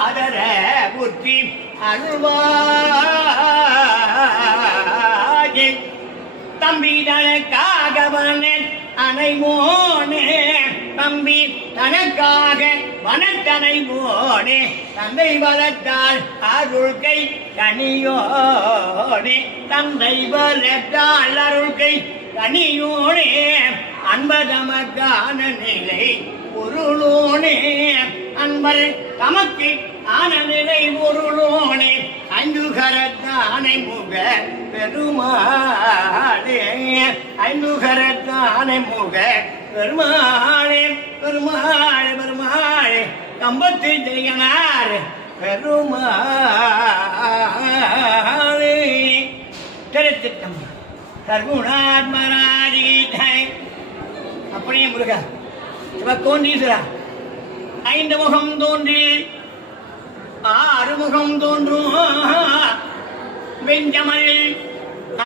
ஆதர புத்தி அருள்வாயே தம்பி தனக்காகவன அனைமோனே தம்பி தனக்காக வனத்தனை மோனே தந்தை வளர்த்தால் அருள்கை கனியோனே தந்தை வளர்த்தால் அருள்கை கனியோனே அன்பதமக்கான நிலை பொருளோனே அன்பர் தமக்கு ஆன நிலை பொருளோனே ஐந்துகரத்தானை முக பெருமாளே ஐந்துகரத்தானை முக பெருமாளே பெருமாளே பெருமாளே கம்பத்து ஜெயனார் பெருமாளே திருத்திட்டம் சர்க்குணாத்மராஜீதை அப்படியே முருகா சிவக்கோண்டீஸ்வரா ஐந்து முகம் தோன்றி ஆறுமுகம் தோன்றும் வெஞ்சமரில்